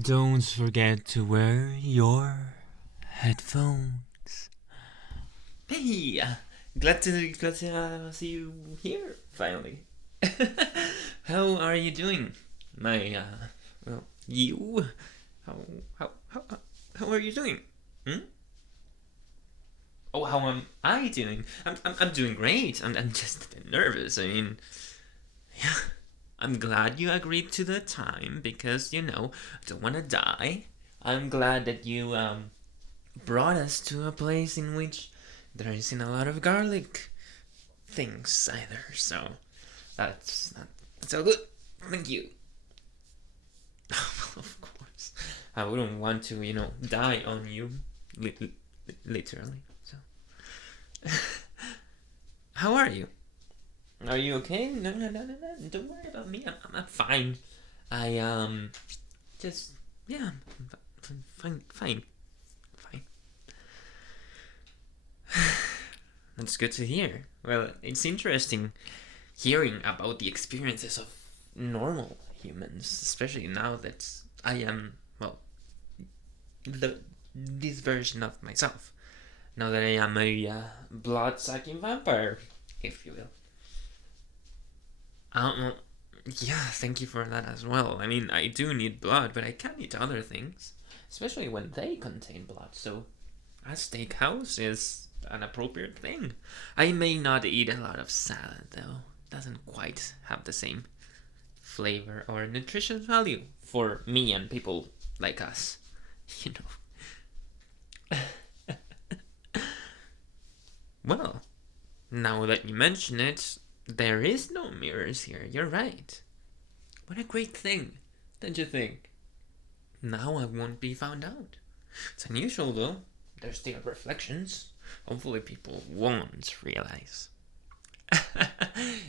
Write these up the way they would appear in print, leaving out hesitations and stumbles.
Don't forget to wear your headphones. Hey, glad to see you here finally. How are you doing, my you? How how how how are you doing? Hmm? Oh, how am I doing? I'm doing great. I'm just a bit nervous. I mean, yeah. I'm glad you agreed to the time because I don't want to die. I'm glad that you brought us to a place in which there isn't a lot of garlic things either. So that's all good. Thank you. Of course, I wouldn't want to die on you, literally. So, how are you? Are you okay? No, no, no, no, no. Don't worry about me. I'm fine. I just yeah, I'm fine. That's good to hear. Well, it's interesting hearing about the experiences of normal humans, especially now that I am this version of myself. Now that I am a blood-sucking vampire, if you will. Um, yeah, thank you for that as well. I mean, I do need blood, but I can eat other things, especially when they contain blood. So, a steakhouse is an appropriate thing. I may not eat a lot of salad though. Doesn't quite have the same flavor or nutrition value for me and people like us. You know. Well, now that you mention it, there is no mirrors here. You're right. What a great thing, don't you think? Now I won't be found out. It's unusual though. There's still reflections. Hopefully people won't realize.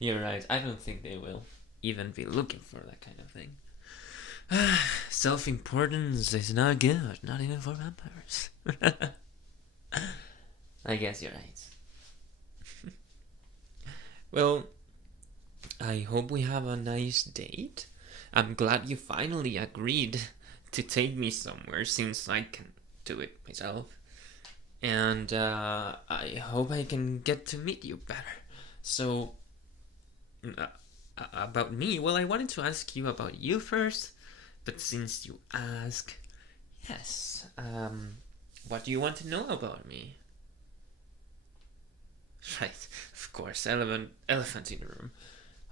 You're right. I don't think they will even be looking for that kind of thing. Self-importance is not good, not even for vampires. I guess you're right. Well, I hope we have a nice date. I'm glad you finally agreed to take me somewhere since I can do it myself. And I hope I can get to meet you better. So, about me, well, I wanted to ask you about you first, but since you ask, yes, what do you want to know about me? Right, of course, elephant in the room.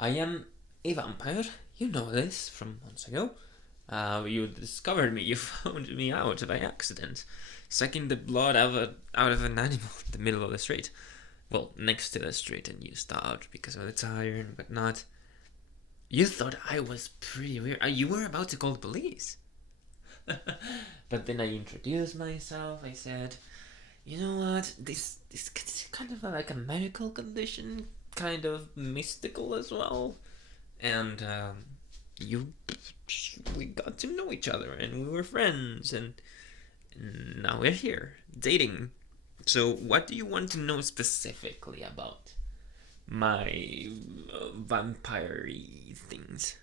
I am a vampire. You know this from months ago. You discovered me. You found me out by accident, sucking the blood out of an animal in the middle of the street. Well, next to the street, and you stopped because of the tire and whatnot. You thought I was pretty weird. You were about to call the police. But then I introduced myself. I said, you know what? This is kind of like a medical condition, kind of mystical as well. And you, we got to know each other, and we were friends, and now we're here dating. So, what do you want to know specifically about my vampire things?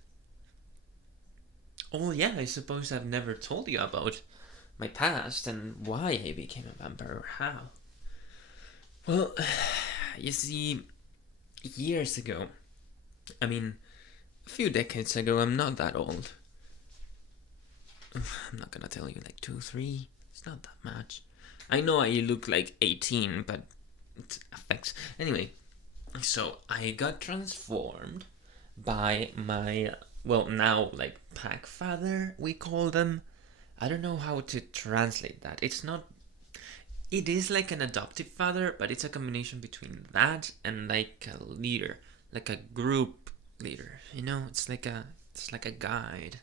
Oh yeah, I suppose I've never told you about my past and why I became a vampire or how. Well, you see, years ago, I mean, a few decades ago, I'm not that old. I'm not gonna tell you like 2, 3. It's not that much. I know I look like 18, but it affects. Anyway, so I got transformed by my, well, now like pack father, we call them. I don't know how to translate that. It's not. It is like an adoptive father, but it's a combination between that and like a leader, like a group leader. It's like a guide,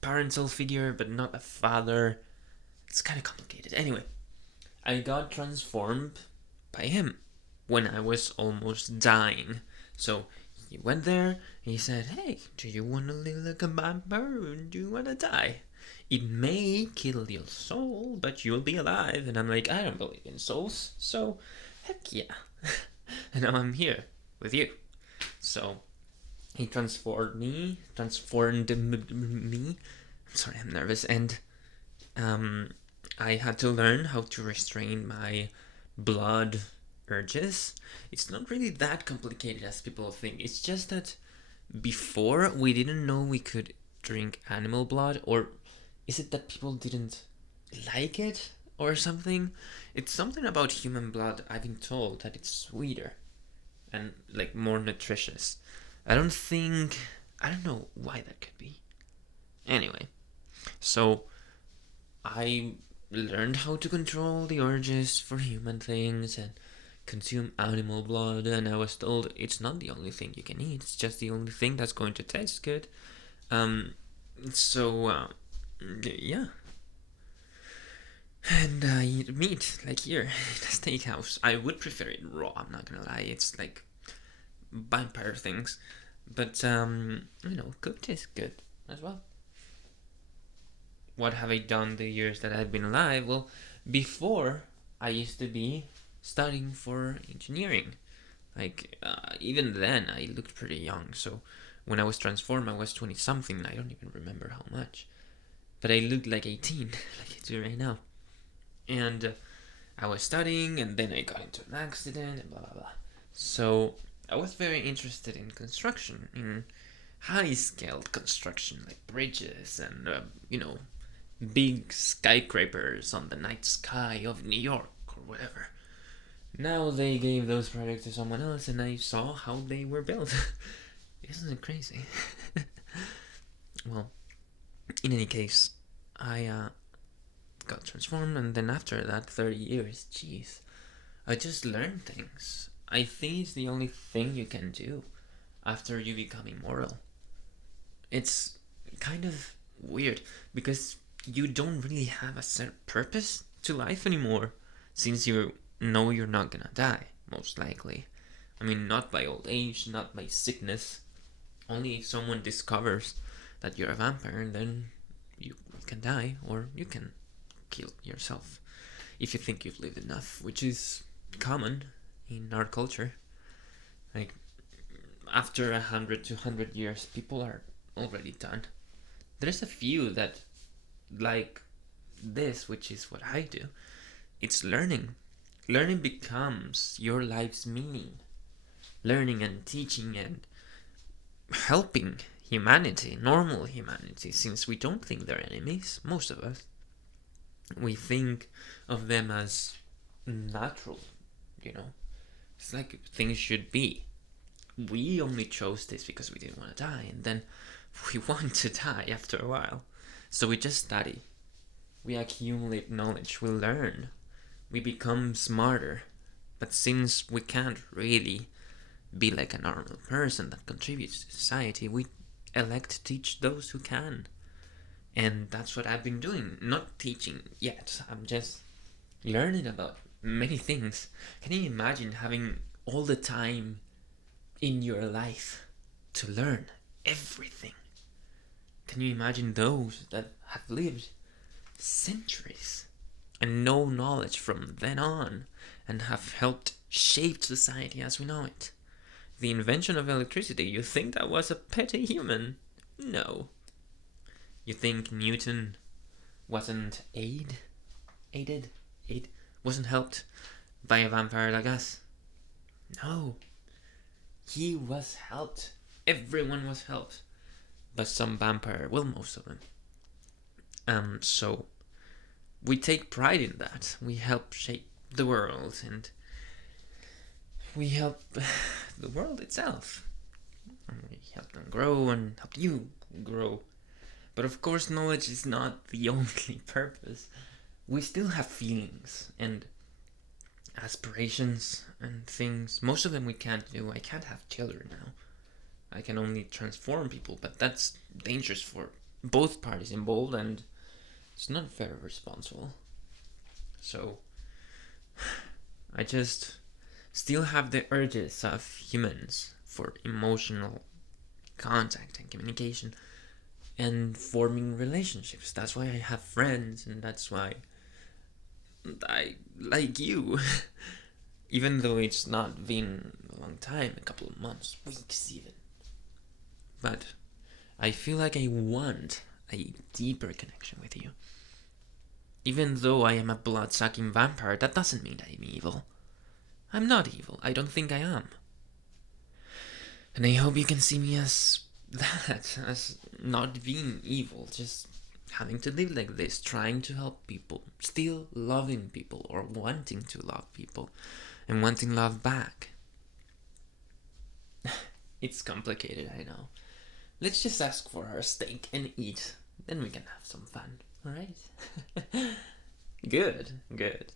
parental figure, but not a father. It's kind of complicated. Anyway, I got transformed by him when I was almost dying. So he went there. He said, "Hey, do you want to live like a vampire, or do you want to die? It may kill your soul, but you'll be alive." And I'm like, I don't believe in souls, so heck yeah. And now I'm here with you. So he transformed me. sorry, I'm nervous, and I had to learn how to restrain my blood urges. It's not really that complicated as people think. It's just that before we didn't know we could drink animal blood, or is it that people didn't like it or something? It's something about human blood. I've been told that it's sweeter and like more nutritious. I don't know why that could be. Anyway, so I learned how to control the urges for human things and consume animal blood, and I was told it's not the only thing you can eat, it's just the only thing that's going to taste good. So yeah. And I eat meat, like here, in a steakhouse. I would prefer it raw, I'm not gonna lie. It's like vampire things. But, cooked is good as well. What have I done the years that I've been alive? Well, before, I used to be studying for engineering. Like, even then, I looked pretty young. So, when I was transformed, I was 20 something. I don't even remember how much. But I looked like 18, like I do right now. And I was studying, and then I got into an accident, and blah blah blah. So I was very interested in construction, in high-scale construction, like bridges and big skyscrapers on the night sky of New York or whatever. Now they gave those projects to someone else, and I saw how they were built. Isn't it crazy? Well, in any case, I got transformed, and then after that 30 years, jeez, I just learned things. I think it's the only thing you can do after you become immortal. It's kind of weird because you don't really have a set purpose to life anymore, since you know you're not gonna die, most likely. I mean, not by old age, not by sickness. Only if someone discovers that you're a vampire, and then you can die, or you can kill yourself if you think you've lived enough, which is common in our culture. Like, after 100 to 100 years, people are already done. There's a few that like this, which is what I do. It's learning. Learning becomes your life's meaning. Learning and teaching and helping humanity, normal humanity, since we don't think they're enemies, most of us. We think of them as natural, It's like things should be. We only chose this because we didn't want to die, and then we want to die after a while. So we just study. We accumulate knowledge, we learn, we become smarter. But since we can't really be like a normal person that contributes to society, we elect to teach those who can. And that's what I've been doing. Not teaching yet, I'm just learning about many things. Can you imagine having all the time in your life to learn everything? Can you imagine those that have lived centuries and know knowledge from then on and have helped shape society as we know it? The invention of electricity, you think that was a petty human? No. You think Newton wasn't wasn't helped by a vampire like us? No. He was helped. Everyone was helped by some vampire. Well, most of them. So we take pride in that. We help shape the world, and we help the world itself. And we help them grow and help you grow. But of course, knowledge is not the only purpose. We still have feelings and aspirations and things. Most of them we can't do. I can't have children now. I can only transform people, but that's dangerous for both parties involved, and it's not very responsible. So I just still have the urges of humans for emotional contact and communication and forming relationships. That's why I have friends, and that's why I like you. Even though it's not been a long time, a couple of months, weeks even. But I feel like I want a deeper connection with you. Even though I am a blood-sucking vampire, that doesn't mean I'm evil. I'm not evil. I don't think I am. And I hope you can see me as that, as not being evil, just having to live like this, trying to help people, still loving people or wanting to love people, and wanting love back. It's complicated, I know. Let's just ask for our steak and eat, then we can have some fun, alright? Good, good.